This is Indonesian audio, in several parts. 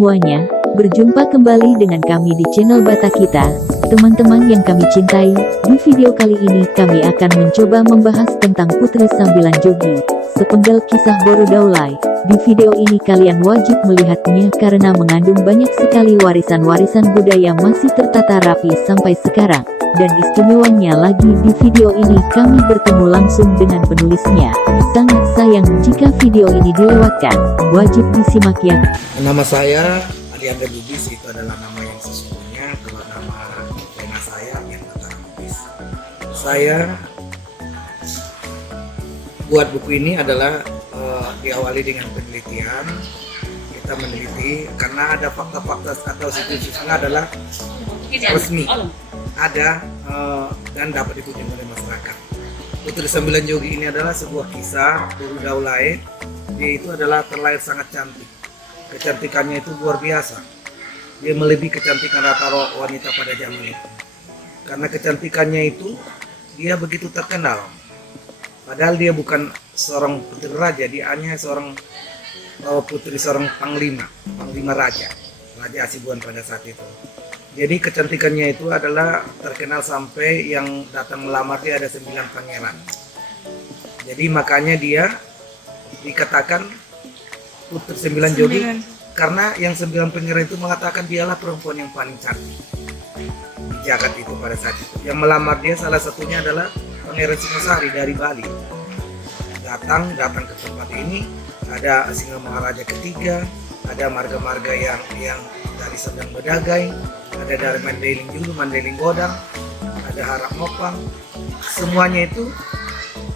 semuanya, berjumpa kembali dengan kami di channel Bata Kita. Teman-teman yang kami cintai, di video kali ini kami akan mencoba membahas tentang Putri Sambilan Jogi, sepenggal kisah Boru Daulay. Di video ini kalian wajib melihatnya karena mengandung banyak sekali warisan-warisan budaya masih tertata rapi sampai sekarang. Dan istimewanya lagi di video ini kami bertemu langsung dengan penulisnya. Sangat sayang jika video ini dilewatkan, wajib disimak ya. Nama saya Alianda Lubis, itu adalah nama yang sesungguhnya. Kalau nama pena saya yang Mataram Lubis. Saya buat buku ini adalah diawali dengan penelitian. Kita meneliti karena ada fakta-fakta atau situs-situsnya adalah resmi, ada dan dapat dikunjungi oleh masyarakat. Putri Sambilan Jogi ini adalah sebuah kisah Boru Daulay. Dia itu adalah terlahir sangat cantik. Kecantikannya itu luar biasa. Dia melebihi kecantikan rata wanita pada zaman itu. Karena kecantikannya itu dia begitu terkenal. Padahal dia bukan seorang putri raja, dia hanya seorang putri seorang panglima raja Hasibuan pada saat itu. Jadi kecantikannya itu adalah terkenal sampai yang datang melamar dia ada 9 pangeran. Jadi makanya dia dikatakan Putri Sembilan Jogi karena yang 9 pangeran itu mengatakan dialah perempuan yang paling cantik di jagat itu pada saat itu. Yang melamar dia salah satunya adalah Pangeran Singasari dari Bali. Datang ke tempat ini, ada Singa Maharaja ketiga, ada marga-marga yang dari Sedang Bedagai, ada dari Mandailing Julu, Mandailing Godang, ada Harap Mopang. Semuanya itu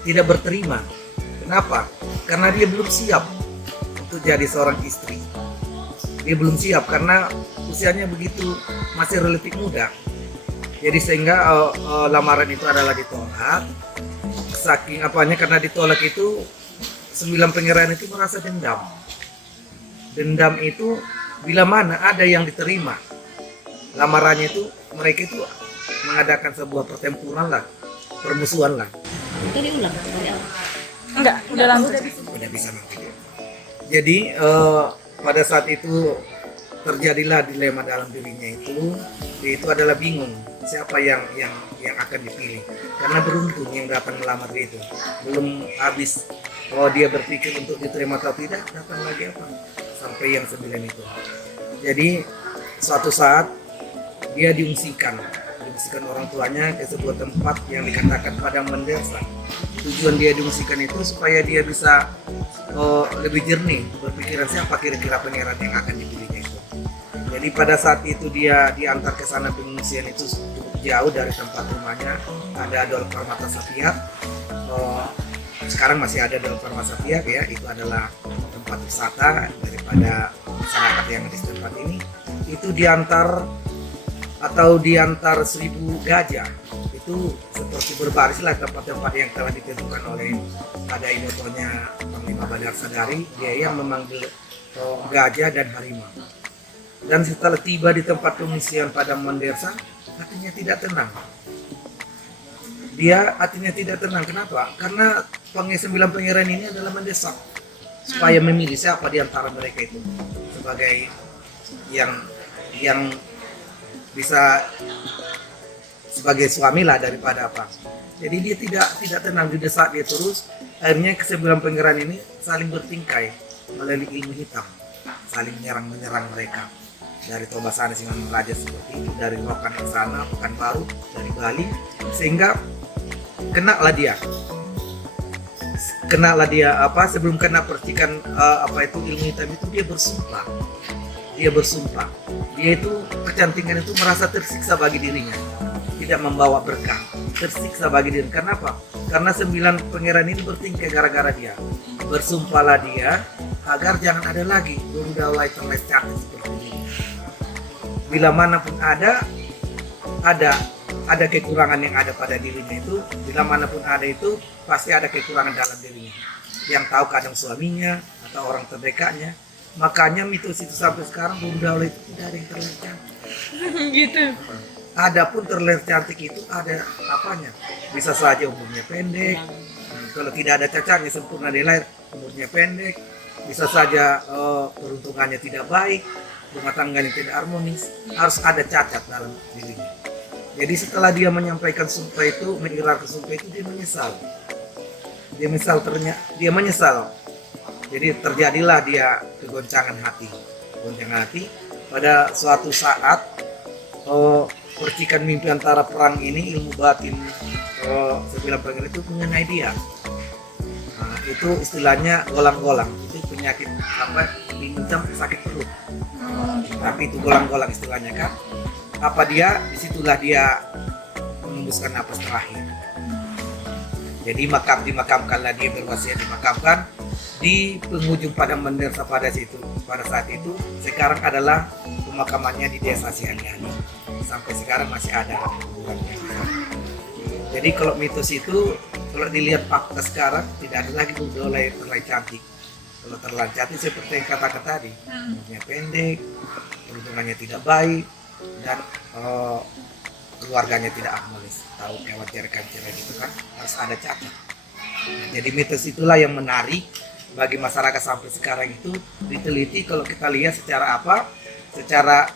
tidak berterima. Kenapa? Karena dia belum siap untuk jadi seorang istri. Dia belum siap karena usianya begitu masih relatif muda. Jadi sehingga lamaran itu adalah ditolak. Saking apanya karena ditolak itu 9 pangeran itu merasa dendam. Dendam itu bila mana ada yang diterima lamarannya itu, mereka itu mengadakan sebuah pertempuran lah, permusuhan lah. Itu diulang dari awal? Enggak, udah langsung. Udah bisa nanti dia. Jadi pada saat itu terjadilah dilema dalam dirinya itu. Dia itu adalah bingung siapa yang akan dipilih. Karena beruntung yang datang melamar dia itu. Belum habis kalau dia berpikir untuk diterima atau tidak, datang lagi apa? Sampai yang 9 itu. Jadi suatu saat dia diungsikan orang tuanya ke sebuah tempat yang dikatakan Padang Mendesa. Tujuan dia diungsikan itu supaya dia bisa lebih jernih berpikiran siapa kira-kira pangeran yang akan dipilihnya itu. Jadi pada saat itu dia diantar ke sana pengungsian itu cukup jauh dari tempat rumahnya. Ada Dol Parmata Sapiak. Sekarang masih ada Dol Parmata Sapiak ya. Itu adalah tempat wisata daripada masyarakat yang di tempat ini. Itu diantar 1000 gajah. Itu seperti berbaris lah tempat-tempat yang telah ditentukan oleh pada imotonya Panglima Badar Sadari. Dia yang memanggil gajah dan harimau. Dan setelah tiba di tempat pengungsian Padang Mendesa, hatinya tidak tenang. Dia hatinya tidak tenang. Kenapa? Karena 9 pangeran ini adalah mendesak supaya memilih siapa di antara mereka itu sebagai yang bisa sebagai suami lah daripada apa. Jadi dia tidak tenang, didesak dia terus. Akhirnya ke-9 pangeran ini saling bertingkai melalui ilmu hitam, saling menyerang mereka. Dari Toba sana Singa Raja seperti itu, dari Rokan ke sana, Pekanbaru, dari Bali, sehingga kenalah dia sebelum kena percikan ilmu hitam itu dia bersumpah dia itu kecantikan itu merasa tersiksa bagi dirinya, tidak membawa berkah, tersiksa bagi dirinya. Kenapa? Karena 9 pangeran ini bertingkah gara-gara dia. Bersumpahlah dia agar jangan ada lagi Boru Daulay terlihat cantik seperti ini. Bila manapun ada kekurangan yang ada pada dirinya itu, bila manapun ada itu pasti ada kekurangan dalam dirinya. Yang tahu kadang suaminya atau orang terdekatnya. Makanya mitos itu sampai sekarang Boru Daulay itu tidak ada yang terlihat cantik. Gitu. Adapun terlihat cantik itu ada apanya? Bisa saja umurnya pendek. Kalau tidak ada cacatnya sempurna di lahir, umurnya pendek. Bisa saja peruntungannya tidak baik. rumah tangganya tidak harmonis, harus ada cacat dalam dirinya. Jadi setelah dia menyampaikan sumpah itu, mengirarkan sumpah itu, dia menyesal. Dia menyesal. Jadi terjadilah dia kegoncangan hati. Goncangan hati pada suatu saat percikan mimpi antara perang ini, ilmu batin 9 perang itu mengenai dia. Nah, itu istilahnya golang-golang. Itu penyakit apa? Diminta sakit perut. Tapi itu golang-golang istilahnya kan. Apa dia? Disitulah dia menembuskan napas terakhir. Jadi dimakamkanlah, dia berwasiat dimakamkan di penghujung padang mendersa pada saat itu. Sekarang adalah pemakamannya di desa Sianiani. Sampai sekarang masih ada kuburannya. Jadi kalau mitos itu, kalau dilihat fakta sekarang, tidak ada lagi budaya yang terlalu cantik. Kalau terlalu cantik seperti yang katakan tadi, umurnya pendek, peruntungannya tidak baik, dan keluarganya tidak harmonis. Tahu kewajarkan cerai gitu kan, harus ada cacat. Nah, jadi mitos itulah yang menarik bagi masyarakat sampai sekarang itu diteliti. Kalau kita lihat secara apa, secara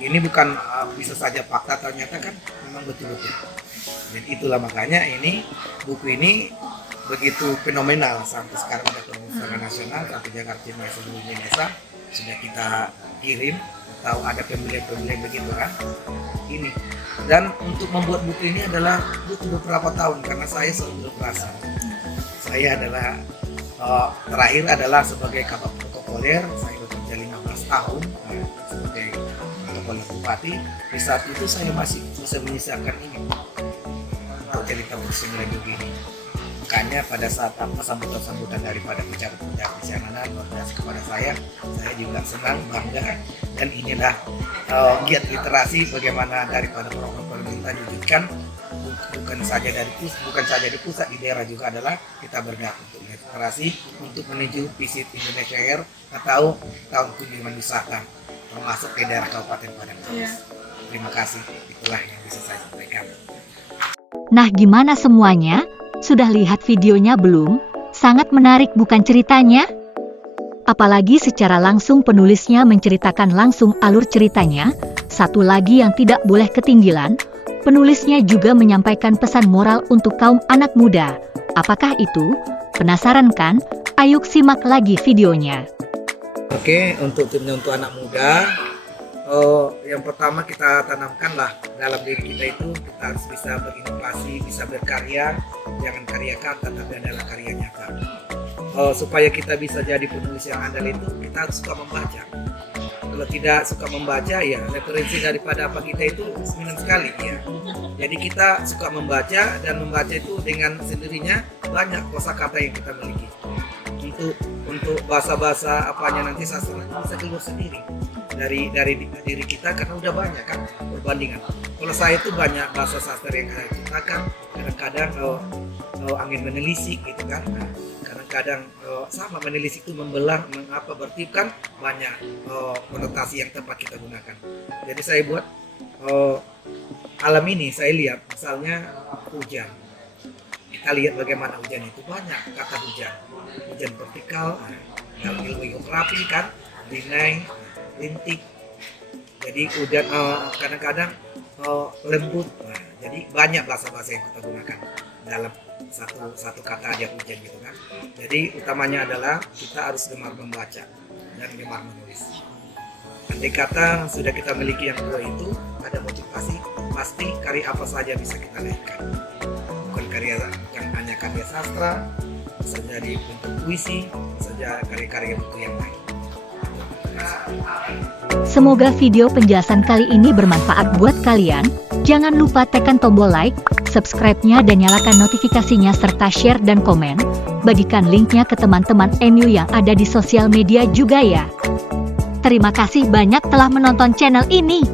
ini bukan bisa saja fakta, ternyata kan memang betul-betul. Dan itulah makanya ini buku ini begitu fenomenal sampai sekarang ada perpustakaan nasional, sampai Jakarta Timur seluruh Indonesia sudah kita kirim, atau ada pembelian begitu kan. Ini dan untuk membuat buku ini adalah butuh beberapa tahun karena saya selalu berprasa. Saya adalah terakhir adalah sebagai kabak protokoler, saya bekerja 15 tahun sebagai protokoler bupati. Di saat itu saya masih bisa menyisakan ini untuk cerita bersembilan juga ini. Makanya pada saat sambutan daripada pejabat-pejabat Siananan koordinasi kepada saya juga senang, bangga, dan inilah giat literasi bagaimana daripada program pemerintah diwujudkan bukan saja di pusat, di daerah juga adalah kita bergerak untuk literasi untuk menuju visit Indonesia Air atau tahun kunjungan wisata termasuk ke daerah Kabupaten Padang. Terima kasih, itulah yang bisa saya sampaikan. Nah, gimana semuanya? Sudah lihat videonya belum? Sangat menarik bukan ceritanya? Apalagi secara langsung penulisnya menceritakan langsung alur ceritanya. Satu lagi yang tidak boleh ketinggalan, penulisnya juga menyampaikan pesan moral untuk kaum anak muda. Apakah itu? Penasaran kan? Ayo simak lagi videonya. Oke, untuk anak muda, yang pertama kita tanamkanlah dalam diri kita itu kita harus bisa berinovasi, bisa berkarya, jangan karya kata tapi adalah karya nyata. Supaya kita bisa jadi penulis yang andal itu kita harus suka membaca. Kalau tidak suka membaca ya referensi daripada apa kita itu minim sekali ya. Jadi kita suka membaca dan membaca itu dengan sendirinya banyak kosakata yang kita miliki. Untuk bahasa-bahasa apanya nanti sastra bisa keluar sendiri dari diri kita karena udah banyak kan perbandingan. Kalau saya itu banyak bahasa sastra yang saya ciptakan, kadang-kadang angin menelisik gitu kan. Nah, kadang-kadang sama menelisik itu membelah, mengapa berarti kan banyak konotasi yang tepat kita gunakan. Jadi saya buat alam ini saya lihat misalnya hujan. Kita lihat bagaimana hujan itu banyak kata hujan vertikal, dalam ilmu geografi kan, binai, rintik. Jadi hujan kadang-kadang lembut. Nah, jadi banyak bahasa-bahasa yang kita gunakan dalam satu kata aja hujan gitu kan. Jadi utamanya adalah kita harus gemar membaca dan gemar menulis. Andai kata sudah kita miliki yang dua itu, ada motivasi, pasti karya apa saja bisa kita lahirkan. Bukan hanya karya sastra, bisa jadi bentuk puisi, bisa jadi karya-karya buku yang lain. Semoga video penjelasan kali ini bermanfaat buat kalian. Jangan lupa tekan tombol like, subscribe-nya dan nyalakan notifikasinya serta share dan komen. Bagikan linknya ke teman-teman MU yang ada di sosial media juga ya. Terima kasih banyak telah menonton channel ini.